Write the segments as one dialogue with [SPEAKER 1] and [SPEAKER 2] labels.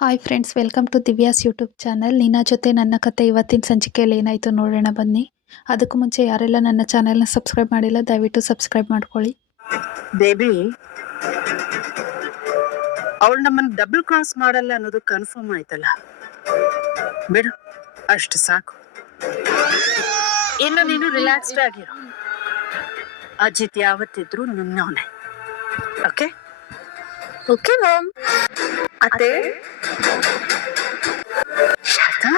[SPEAKER 1] Hi friends welcome to Divya's YouTube channel ನಿನ್ನ ಜೊತೆ ನನ್ನ ಕತೆ ಇವತ್ತಿನ ಸಂಚಿಕೆಯಲ್ಲಿ ಏನಾಯಿತು ನೋಡೋಣ ಬನ್ನಿ. ಅದಕ್ಕೂ ಮುಂಚೆ ಯಾರೆಲ್ಲ ನನ್ನ ಚಾನಲ್ನ ಸಬ್ಸ್ಕ್ರೈಬ್ ಮಾಡಿಲ್ಲ ದಯವಿಟ್ಟು ಸಬ್ಸ್ಕ್ರೈಬ್ ಮಾಡ್ಕೊಳ್ಳಿ.
[SPEAKER 2] ಬೇಬಿ ಅವಳು ನಮ್ಮನ್ನು ಡಬಲ್ ಕ್ರಾಸ್ ಮಾಡಲ್ಲ ಅನ್ನೋದು ಕನ್ಫರ್ಮ್ ಆಯ್ತಲ್ಲ? ಬಿಡು ಅಷ್ಟು ಸಾಕು. ಇನ್ನು ನೀನು ರಿಲ್ಯಾಕ್ಸ್ಡ್ ಆಗಿರೋ. ಅಜಿತ್ ಯಾವತ್ತಿದ್ರು ನಿನ್ನವನೇ. ಓಕೆ ಓಕೆ ಮ್ಯಾಮ್ ಅತ್ತೆ? ಶಾರದಾ?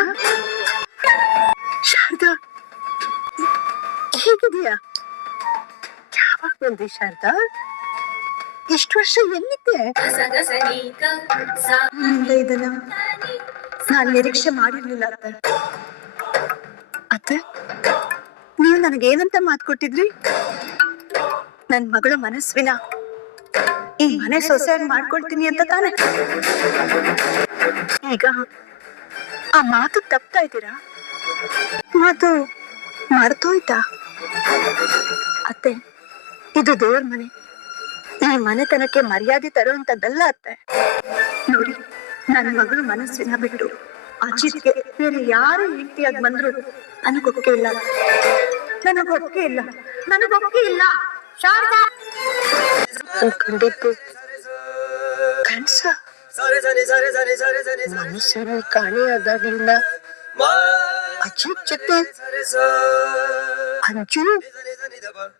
[SPEAKER 2] ಶಾರದಾ? ಹೇಗಿದೆಯಾ ಯಾವಾಗ ಬಂದಿ ಶಾರದಾ? ಇಷ್ಟು ವರ್ಷ ಎಲ್ಲಿದ್ದೆ ಮುಂದೆ ಇದನ್ನ ನಾನ್ ನಿರೀಕ್ಷೆ ಮಾಡಿರ್ಲಿಲ್ಲ ಅತ್ತೆ. ಅತ್ತೆ, ನೀವು ನನಗೆ ಏನಂತ ಮಾತು ಕೊಟ್ಟಿದ್ರಿ? ನನ್ನ ಮಗಳ ಮನಸ್ವಿನ ಈ ಮನೆ ಸೊಸೆಯಾಗಿ ಮಾಡ್ಕೊಳ್ತೀನಿ ಅಂತ ತಾನೆ. ಈಗ ಆ ಮಾತು ತಪ್ತಾ ಇದ್ದೀರಾ? ಮಾತು ಮರ್ತೋಯ್ತಾ? ಅತ್ತೆ, ಇದು ದೇವ್ರ ಮನೆ. ಈ ಮನೆತನಕ್ಕೆ ಮರ್ಯಾದೆ ತರುವಂತದ್ದಲ್ಲ ಅತ್ತೆ. ನೋಡಿ, ನನ್ನ ಮಗಳು ಮನಸ್ಸಿನ ಬಿಟ್ಟು ಅಜಿತ್ಗೆ ಬೇರೆ ಯಾರು ಹೆಂಡತಿಯಾಗಿ ಬಂದ್ರು ನನಗೊಕ್ಕೆ ಇಲ್ಲ. ನನಗೊಕ್ಕೆ ಇಲ್ಲ. ನನಗೊಕ್ಕೆ ಇಲ್ಲ. ಶಾರದಾ! ಕಂಡಿದ್ದು ಕನ್ಸ ಮನುಷ್ಯರು ಕಾಣೆಯಾದಾಗ್ಲಿಂದ ಅಜಿತ್ ಜೊತೆ ಅಂಜು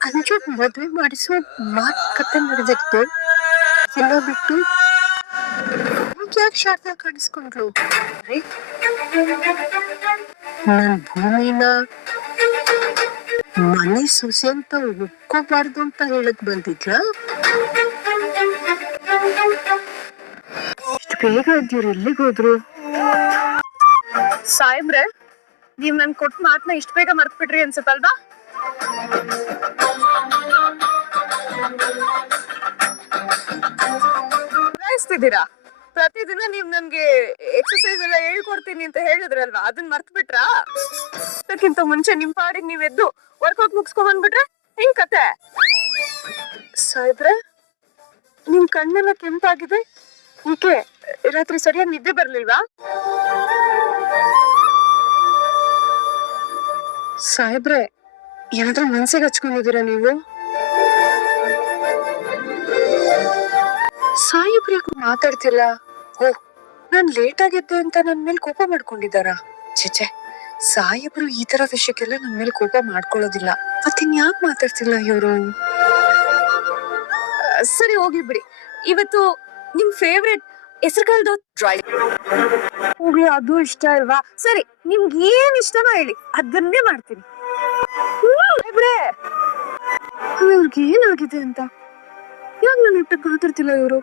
[SPEAKER 2] ಅಂಜು ಮದುವೆ ಮಾಡಿಸೋ ಮಾತುಕತೆ ನಡೆದಿತ್ತು. ಎಲ್ಲ ಬಿಟ್ಟು ಯಾಕೆ ಶಾರದಾ ಕಾಣಿಸ್ಕೊಂಡ್ರು ನನ್ ಭೂಮಿನ ಮನೆ ಸೊಸೆ ಅಂತ ಒಪ್ಕೋಬಾರ್ದು ಅಂತ ಹೇಳಕ್ ಬಂದಿದ್ಲ? ಬೇಗ ಇದ್ದೀರಿ? ಎಲ್ಲಿಗೆ ಹೋದ್ರು? ಸಾಯಿಬ್ರೆ ನೀವ್ ನನ್ ಕೊಟ್ಟ ಮಾತನ್ನ ಇಷ್ಟ ಬೇಗ ಮರ್ತ್ಬಿಡ್ರಿ ಅನ್ಸುತ್ತಲ್ವಾ? ಬಯಸ್ತಿದ್ದೀರಾ? ಪ್ರತಿದಿನ ನೀವ್ ನನ್ಗೆ ಎಕ್ಸರ್ಸೈಸ್ ಎಲ್ಲ ಹೇಳ್ಕೊಡ್ತೀನಿ ಅಂತ ಹೇಳಿದ್ರಲ್ವಾ? ಅದನ್ನ ಮರ್ತ್ ಅದಕ್ಕಿಂತ ಮುಂಚೆ ನಿಮ್ ಪಾಡಿಗೆ ನೀವ್ ಎದ್ದು ವರ್ಕೌಟ್ ಮುಗಿಸ್ಕೊಂಡ್ ಬಂದ್ಬಿಟ್ರೆ ಹೆಂಗ್ ಕತೆ. ಸಾಹೇಬ್ರೆ, ನಿಮ್ ಕಣ್ಣೆಲ್ಲ ಕೆಂಪಾಗಿದೆ. ಈಕೆ ರಾತ್ರಿ ಸರಿಯಾಗಿ ನಿದ್ದೆ ಬರ್ಲಿಲ್ವಾ? ಸಾಹೇಬ್ರೆ, ಏನಾದ್ರೂ ಮನ್ಸಿಗೆ ಹಚ್ಕೊಂಡಿದ್ದೀರಾ ನೀವು? ಸಾಯಿಬ್ರೆ ಮಾತಾಡ್ತಿಲ್ಲ? ಓ ನಾನ್ ಲೇಟ್ ಆಗಿದ್ದೆ ಅಂತ ನನ್ ಮೇಲೆ ಕೋಪ ಮಾಡ್ಕೊಂಡಿದ್ದಾರಾ? ಚಿಚೆ ಸಾಹೇಬ್ರು ಈ ತರ ವಿಷಯಕ್ಕೆಲ್ಲ ನನ್ ಮೇಲೆ ಕೋಪ ಮಾಡ್ಕೊಳ್ಳೋದಿಲ್ಲ. ಮತ್ತಿನ್ ಯಾಕೆ ಮಾತಾಡ್ತಿಲ್ಲ ಇವರು? ಸರಿ ಹೋಗಿ ಬಿಡಿ. ಇವತ್ತು ನಿಮ್ ಫೇವ್ರೆಟ್ ಹೆಸರುಕಾಲದ ಡ್ರೈ ಹೋಗ್ಲಿ ಅದು ಇಷ್ಟ ಅಲ್ವಾ? ಸರಿ ನಿಮ್ಗೆ ಏನ್ ಇಷ್ಟನೋ ಹೇಳಿ ಅದನ್ನೇ ಮಾಡ್ತೀನಿ. ಇವ್ರಿಗೆ ಏನಾಗಿದೆ ಅಂತ? ಯಾಕೆ ನನ್ನ ಒಟ್ಟಿಗೆ ಮಾತಾಡ್ತಿಲ್ಲ ಇವರು?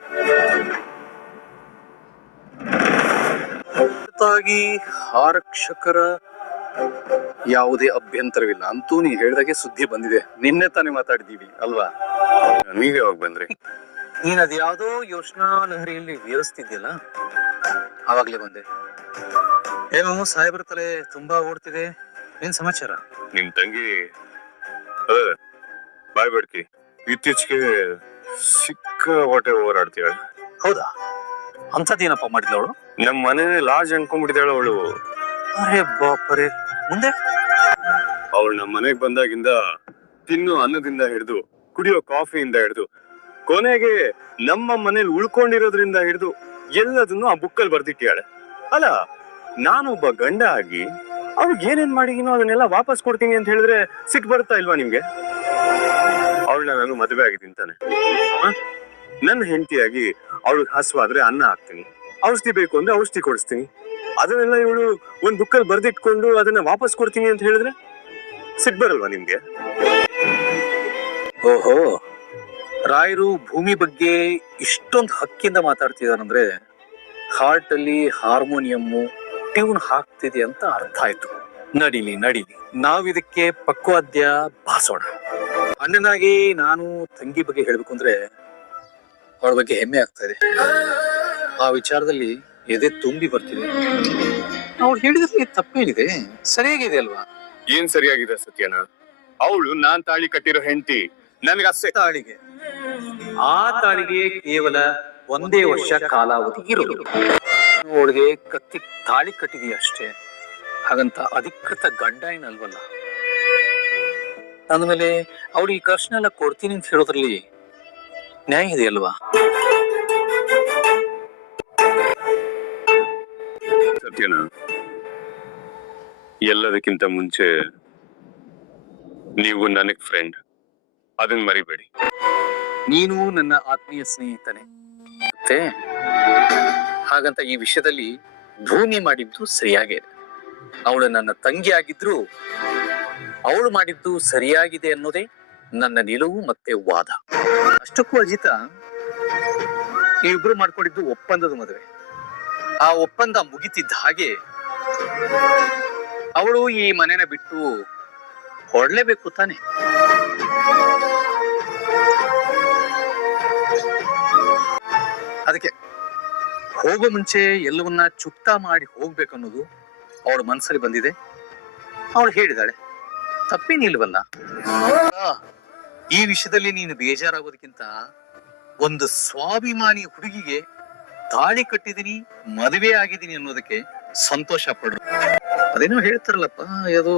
[SPEAKER 3] ಆರಕ್ಷಕರ ಯಾವುದೇ ಅಭ್ಯಂತರವಿಲ್ಲ. ಅಂತೂ ನೀ ಹೇಳಿದಾಗೆ ಸುದ್ದಿ ಬಂದಿದೆ. ನಿನ್ನೆ ತಾನೇ ಮಾತಾಡಿದೀವಿ ಅಲ್ವಾ? ನೀವ್ ಯಾವಾಗ ಬಂದ್ರಿ?
[SPEAKER 4] ನೀನ್ ಅದ್ ಯಾವ್ದೋ ಯೋಚನಾ ಲಹರಿಯಲ್ಲಿ ವಿವರಿಸ್ತಿದ್ಯಲ್ಲ? ಆವಾಗ್ಲೇ ಬಂದೆ. ಏನೋ ಸಾಹೇಬ್ರ ತಲೆ ತುಂಬಾ ಓಡ್ತಿದೆ. ಏನ್ ಸಮಾಚಾರ?
[SPEAKER 3] ನಿಮ್ ತಂಗಿ ಅದೇ ಬಾಯ್ ಬೇಡ್ಕಿ. ಇತ್ತೀಚೆಗೆ ಸಿಕ್ಕ ಹೊಟ್ಟೆ ಓಡಾಡ್ತೀವಳ
[SPEAKER 4] ಹೌದಾ? ಅಂಥದ್ದೇನಪ್ಪ ಮಾಡಿದ್ಲು ಅವಳು?
[SPEAKER 3] ನಮ್ಮ ಮನೆ ಲಾಡ್ಜ್ ಅನ್ಕೊಂಡ್ಬಿಟ್ಟಿದ್ದಾಳು ಅವಳು.
[SPEAKER 4] ಅರೆ ಬಾಪರೆ. ಮುಂದೆ?
[SPEAKER 3] ಅವಳು ನಮ್ಮ ಮನೆಗ್ ಬಂದಾಗಿಂದ ತಿನ್ನು ಅನ್ನದಿಂದ ಹಿಡಿದು, ಕುಡಿಯೋ ಕಾಫಿಯಿಂದ ಹಿಡಿದು, ಕೊನೆಗೆ ನಮ್ಮ ಮನೇಲಿ ಉಳ್ಕೊಂಡಿರೋದ್ರಿಂದ ಹಿಡಿದು ಎಲ್ಲದನ್ನು ಆ ಬುಕ್ಕಲ್ಲಿ ಬರ್ದಿಟ್ಟಿಯಾಳೆ ಅಲ್ಲ, ನಾನೊಬ್ಬ ಗಂಡ ಆಗಿ ಅವ್ಳಿಗೆ ಏನೇನ್ ಮಾಡಿದೀನೋ ಅದನ್ನೆಲ್ಲ ವಾಪಸ್ ಕೊಡ್ತೀನಿ ಅಂತ ಹೇಳಿದ್ರೆ ಸಿಟ್ ಬರುತ್ತಾ ಇಲ್ವಾ ನಿಮ್ಗೆ? ಅವಳನ್ನ ನಾನು ಮದುವೆ ಆಗಿದ್ದೀನಿ ತಾನೆ? ನನ್ನ ಹೆಂಡತಿಯಾಗಿ ಅವಳಿಗೆ ಹಸುವಾದ್ರೆ ಅನ್ನ ಹಾಕ್ತೀನಿ, ಔಷಧಿ ಬೇಕು ಅಂದ್ರೆ ಔಷಧಿ ಕೊಡಿಸ್ತೀನಿ. ಅದನ್ನೆಲ್ಲ ಇವಳು ಒಂದ್ ಬುಕ್ಕಲ್ಲಿ ಬರ್ದಿಟ್ಕೊಂಡು ಅದನ್ನ ವಾಪಸ್ ಕೊಡ್ತೀನಿ ಅಂತ ಹೇಳಿದ್ರೆ ಸಿಟ್ ಬರಲ್ವಾ ನಿಮ್ಗೆ?
[SPEAKER 4] ಓಹೋ, ರಾಯರು ಭೂಮಿ ಬಗ್ಗೆ ಇಷ್ಟೊಂದು ಹಕ್ಕಿಂದ ಮಾತಾಡ್ತಿದಾರಂದ್ರೆ ಹಾರ್ಟ್ ಅಲ್ಲಿ ಹಾರ್ಮೋನಿಯಮ್ಮು ಟ್ಯೂನ್ ಹಾಕ್ತಿದೆ ಅಂತ ಅರ್ಥ ಆಯ್ತು. ನಡೀಲಿ ನಡೀಲಿ. ನಾವ್ ಇದಕ್ಕೆ ಪಕ್ವಾದ್ಯ ಭಾಸೋಣ. ಅಣ್ಣನಾಗಿ ನಾನು ತಂಗಿ ಬಗ್ಗೆ ಹೇಳ್ಬೇಕು ಅಂದ್ರೆ ಅವಳ ಬಗ್ಗೆ ಹೆಮ್ಮೆ ಆಗ್ತಾ ಇದೆ. ಆ ವಿಚಾರದಲ್ಲಿ ಎದೆ ತುಂಬಿ ಬರ್ತಿದೆ. ಅವಳು ಹೇಳಿದ್ರಲ್ಲಿ ತಪ್ಪೇನಿದೆ? ಸರಿಯಾಗಿದೆ ಅಲ್ವಾ?
[SPEAKER 3] ಏನ್ ಸರಿಯಾಗಿದೆ ಸತ್ಯನ ಅವಳು ನಾನ್ ತಾಳಿ ಕಟ್ಟಿರೋ ಹೆಂಡತಿ. ನನಗೆ ಅಷ್ಟೇ
[SPEAKER 4] ತಾಳಿಗೆ. ಆ ತಾಳಿಗೆ ಕೇವಲ ಒಂದೇ ವರ್ಷ ಕಾಲಾವಧಿ ಇರೋದು. ಅವಳಿಗೆ ಕತ್ತಿ ತಾಳಿ ಕಟ್ಟಿದಿ ಅಷ್ಟೇ. ಹಾಗಂತ ಅಧಿಕೃತ ಗಂಡ ಏನಲ್ವಲ್ಲ? ಅಂದಮೇಲೆ ಅವಳು ಈ ಎಲ್ಲ ಕೊಡ್ತೀನಿ ಅಂತ ಹೇಳೋದ್ರಲ್ಲಿ ನ್ಯಾಯ ಇದೆ
[SPEAKER 3] ಸತ್ಯನ ಎಲ್ಲದಕ್ಕಿಂತ ಮುಂಚೆ ನೀವು ನನಗ್ ಫ್ರೆಂಡ್ ಅದನ್ನ ಮರಿಬೇಡಿ.
[SPEAKER 4] ನೀನು ನನ್ನ ಆತ್ಮೀಯ ಸ್ನೇಹಿತನೇ. ಮತ್ತೆ ಹಾಗಂತ ಈ ವಿಷಯದಲ್ಲಿ ಭೂಮಿ ಮಾಡಿದ್ದು ಸರಿಯಾಗೇ ಇದೆ ಅವಳು ನನ್ನ ತಂಗಿ ಆಗಿದ್ರು ಅವಳು ಮಾಡಿದ್ದು ಸರಿಯಾಗಿದೆ ಅನ್ನೋದೇ ನನ್ನ ನಿಲುವು ಮತ್ತೆ ವಾದ. ಅಷ್ಟಕ್ಕೂ ಅಜಿತ ಇಬ್ರು ಮಾಡ್ಕೊಂಡಿದ್ದು ಒಪ್ಪಂದದ ಮದುವೆ. ಆ ಒಪ್ಪಂದ ಮುಗಿತಿದ್ದ ಹಾಗೆ ಅವಳು ಈ ಮನೆನ ಬಿಟ್ಟು ಹೊರಡಲೇಬೇಕು ತಾನೆ. ಅದಕ್ಕೆ ಹೋಗೋ ಮುಂಚೆ ಎಲ್ಲವನ್ನ ಚುಕ್ತಾ ಮಾಡಿ ಹೋಗ್ಬೇಕನ್ನೋದು ಅವಳ ಮನಸ್ಸಲ್ಲಿ ಬಂದಿದೆ. ಅವಳು ಹೇಳಿದಾಳೆ, ತಪ್ಪೇನಿಲ್ವಲ್ಲ. ಈ ವಿಷಯದಲ್ಲಿ ನೀನು ಬೇಜಾರಾಗೋದಕ್ಕಿಂತ ಒಂದು ಸ್ವಾಭಿಮಾನಿ ಹುಡುಗಿಗೆ ತಾಳಿ ಕಟ್ಟಿದೀನಿ, ಮದುವೆ ಆಗಿದ್ದೀನಿ ಅನ್ನೋದಕ್ಕೆ ಸಂತೋಷ ಪಡ್ರು. ಅದೇನೋ ಹೇಳ್ತಾರಲ್ಲಪ್ಪ ಅದು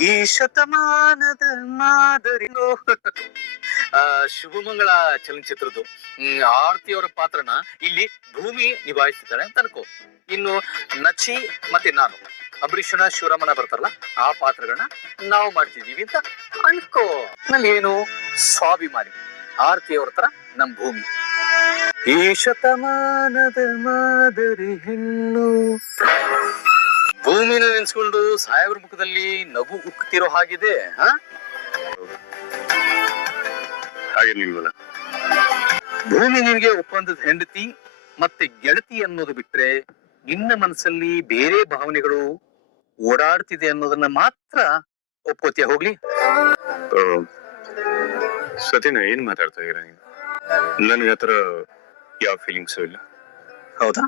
[SPEAKER 4] ಈ ಶತಮಾನದ ಮಾದರಿ. ಆ, ಶುಭಮಂಗಳ ಚಲನಚಿತ್ರದ್ದು. ಆರತಿ ಅವರ ಪಾತ್ರನ ಇಲ್ಲಿ ಭೂಮಿ ನಿಭಾಯಿಸ್ತಿದ್ದಾಳೆ ಅಂತ ಅನ್ಕೋ. ಇನ್ನು ನಚಿ ಮತ್ತೆ ನಾನು ಅಂಬರೀಷನ ಶಿವರಾಮನ ಬರ್ತಾರಲ್ಲ, ಆ ಪಾತ್ರಗಳನ್ನ ನಾವು ಮಾಡ್ತಿದೀವಿ ಅಂತ ಅನ್ಕೋ. ನಲ್ಲಿ ಏನು ಸ್ವಾಭಿಮಾನಿ. ಆರತಿ ಅವ್ರ ತರ ನಮ್ ಭೂಮಿ. ಈ ಶತಮಾನದ ಮಾದರಿ ಹೆಣ್ಣು. ಭೂಮಿನ ನೆನ್ಸ್ಕೊಂಡು ಸಾಹೇಬ್ರ ಮುಖದಲ್ಲಿ ನಗು ಉಕ್ತಿರೋ ಹಾಗಿದೆ ಹಾ?
[SPEAKER 3] ಹಾಗೆ ನಿಲ್ವಲ್ಲ
[SPEAKER 4] ಭೂಮಿ ನಿನಗೆ ಒಪ್ಪಂದದ ಹೆಂಡತಿ ಮತ್ತೆ ಗೆಳತಿ ಅನ್ನೋದು ಬಿಟ್ರೆ ನಿನ್ನ ಮನಸ್ಸಲ್ಲಿ ಬೇರೆ ಭಾವನೆಗಳು ಓಡಾಡ್ತಿದೆ ಅನ್ನೋದನ್ನ ಮಾತ್ರ ಒಪ್ಕೋತಿಯ? ಹೋಗ್ಲಿ.
[SPEAKER 3] ಸತ್ಯನ ಏನ್ ಮಾತಾಡ್ತಾ ಇದ್ದೀರಾ ನೀವು? ನನಗೆ ಆತರ ಯಾವ ಫೀಲಿಂಗ್ಸ್ ಇಲ್ಲ?
[SPEAKER 4] ಹೌದಾ?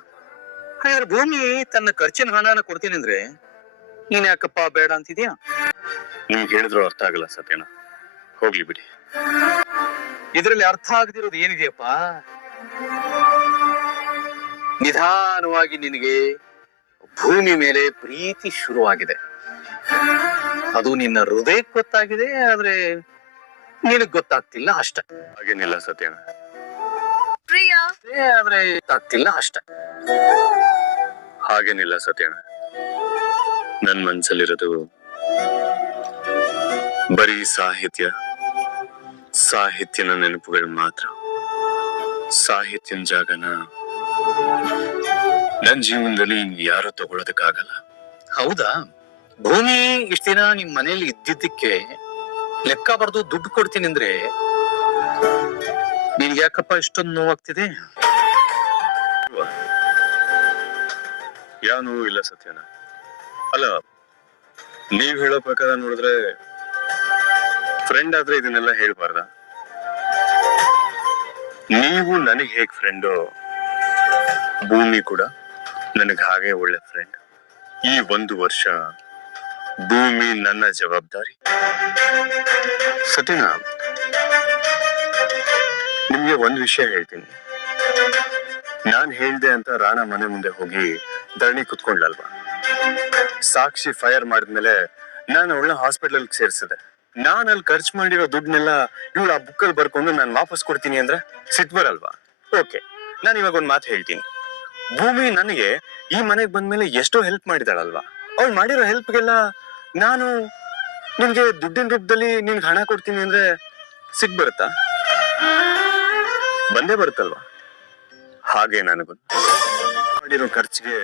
[SPEAKER 4] ಹಾಗಾದ್ರೆ ಭೂಮಿ ತನ್ನ ಖರ್ಚಿನ ಹಣನ ಕೊಡ್ತೀನಿ ಅಂದ್ರೆ ನೀನ್ ಯಾಕಪ್ಪ ಬೇಡ ಅಂತಿದ್ಯಾ?
[SPEAKER 3] ನಿಮ್ಗೆ ಹೇಳಿದ್ರು ಅರ್ಥ ಆಗಲ್ಲ ಸತ್ಯನ ಹೋಗ್ಲಿ ಬಿಡಿ.
[SPEAKER 4] ಇದರಲ್ಲಿ ಅರ್ಥ ಆಗದಿರೋದು ಏನಿದೆಯಪ್ಪ? ನಿಧಾನವಾಗಿ ನಿನಗೆ ಭೂಮಿ ಮೇಲೆ ಪ್ರೀತಿ ಶುರುವಾಗಿದೆ. ಅದು ನಿನ್ನ ಹೃದಯಕ್ಕೆ ಗೊತ್ತಾಗಿದೆ ಆದ್ರೆ ನಿನಗ್ ಗೊತ್ತಾಗ್ತಿಲ್ಲ ಅಷ್ಟ.
[SPEAKER 3] ಹಾಗೇನಿಲ್ಲ ಸತ್ಯನ
[SPEAKER 4] ಅಷ್ಟ.
[SPEAKER 3] ಹಾಗೇನಿಲ್ಲ ಸತ್ಯಣ್ಣ. ನನ್ ಮನ್ಸಲ್ಲಿರೋದು ಬರೀ ಸಾಹಿತ್ಯ. ಸಾಹಿತ್ಯನ ನೆನಪುಗಳು ಮಾತ್ರ. ಸಾಹಿತ್ಯನ ಜಾಗನ ನನ್ ಜೀವನದಲ್ಲಿ ಯಾರು ತಗೊಳೋದಕ್ಕಾಗಲ್ಲ.
[SPEAKER 4] ಹೌದಾ? ಭೂಮಿ ಇಷ್ಟ ದಿನ ನಿಮ್ ಮನೇಲಿ ಇದ್ದಿದ್ದಕ್ಕೆ ಲೆಕ್ಕ ಬರ್ದು ದುಡ್ಡು ಕೊಡ್ತೀನಿ ಅಂದ್ರೆ ನಿನ್ಗೆ ಯಾಕಪ್ಪ ಇಷ್ಟೊಂದು ನೋವಾಗ್ತಿದೆ?
[SPEAKER 3] ಯಾವ ನೋವು ಇಲ್ಲ ಸತ್ಯನ ಅಲ್ಲ, ನೀವ್ ಹೇಳೋ ಪ್ರಕಾರ ನೋಡಿದ್ರೆ ಫ್ರೆಂಡ್ ಆದ್ರೆ ಇದನ್ನೆಲ್ಲ ಹೇಳ್ಬಾರ್ದ? ನೀವು ನನಗ್ ಹೇಗ್ ಫ್ರೆಂಡು ಭೂಮಿ ಕೂಡ ನನಗೆ ಹಾಗೆ ಒಳ್ಳೆ ಫ್ರೆಂಡ್ ಈ ಒಂದು ವರ್ಷ ಭೂಮಿ ನನ್ನ ಜವಾಬ್ದಾರಿ. ಸತ್ಯನ ನಿಮ್ಗೆ ಒಂದ್ ವಿಷಯ ಹೇಳ್ತೀನಿ. ನಾನ್ ಹೇಳ್ದೆ ಅಂತ ರಾಣ ಮನೆ ಮುಂದೆ ಹೋಗಿ ಧರಣಿ ಕುತ್ಕೊಂಡ್ಲಲ್ವಾ ಸಾಕ್ಷಿ ಫೈರ್ ಮಾಡಿದ್ಮೇಲೆ ನಾನು ಅವಳನ್ನ ಹಾಸ್ಪಿಟಲ್ ಸೇರಿಸಿದೆ. ನಾನ್ ಅಲ್ಲಿ ಖರ್ಚು ಮಾಡಿರೋ ದುಡ್ಡನ್ನೆಲ್ಲ ಇವಳು ಆ ಬುಕ್ಕಲ್ಲಿ ಬರ್ಕೊಂಡು ನಾನು ವಾಪಸ್ ಕೊಡ್ತೀನಿ ಅಂದ್ರೆ ಸಿಟ್ ಬರಲ್ವಾ ಓಕೆ ನಾನು ಇವಾಗ ಒಂದ್ ಮಾತು ಹೇಳ್ತೀನಿ. ಭೂಮಿ ನನಗೆ ಈ ಮನೆಗೆ ಬಂದ್ಮೇಲೆ ಎಷ್ಟೋ ಹೆಲ್ಪ್ ಮಾಡಿದಾಳಲ್ವಾ? ಅವ್ಳು ಮಾಡಿರೋ ಹೆಲ್ಪ್ಗೆಲ್ಲ ನಾನು ನಿನ್ಗೆ ದುಡ್ಡಿನ ರೂಪದಲ್ಲಿ ನಿನ್ಗೆ ಹಣ ಕೊಡ್ತೀನಿ ಅಂದ್ರೆ ಸಿಗ್ ಬರುತ್ತಾ ಬಂದೇ ಬರುತ್ತಲ್ವಾ? ಹಾಗೆ ನನಗೂ ಮಾಡಿರೋ ಖರ್ಚಿಗೆ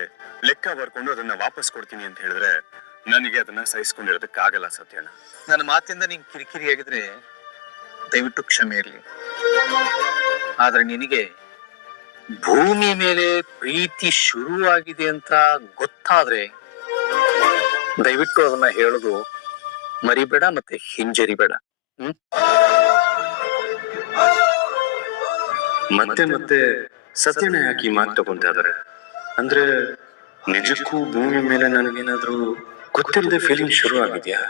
[SPEAKER 3] ಲೆಕ್ಕ ಬರ್ಕೊಂಡು ಅದನ್ನ ವಾಪಸ್ ಕೊಡ್ತೀನಿ ಅಂತ ಹೇಳಿದ್ರೆ ನನಗೆ ಅದನ್ನ ಸಹಿಸ್ಕೊಂಡಿರೋದಕ್ಕಾಗಲ್ಲ ಸತ್ಯನ
[SPEAKER 4] ನನ್ನ ಮಾತಿಂದ ನೀನ್ ಕಿರಿಕಿರಿ ಆಗಿದ್ರೆ ದಯವಿಟ್ಟು ಕ್ಷಮೆ ಇರಲಿ. ಆದ್ರೆ ನಿನಗೆ ಭೂಮಿ ಮೇಲೆ ಪ್ರೀತಿ ಶುರುವಾಗಿದೆ ಅಂತ ಗೊತ್ತಾದ್ರೆ ದಯವಿಟ್ಟು ಅದನ್ನ ಹೇಳೋದು ಮರಿಬೇಡ ಮತ್ತೆ ಹಿಂಜರಿಬೇಡ.
[SPEAKER 3] ಮತ್ತೆ ಮತ್ತೆ ಸತ್ಯನ ಯಾಕೆ ಈ ಮಾತು ತಗೊಂತಾ ಇದಾರೆ? ಅಂದ್ರೆ ನಿಜಕ್ಕೂ ಭೂಮಿ ಮೇಲೆ ನನಗೇನಾದ್ರೂ ಗೊತ್ತಿಲ್ಲದೆ ಫೀಲಿಂಗ್ ಶುರು ಆಗಿದ್ಯಾ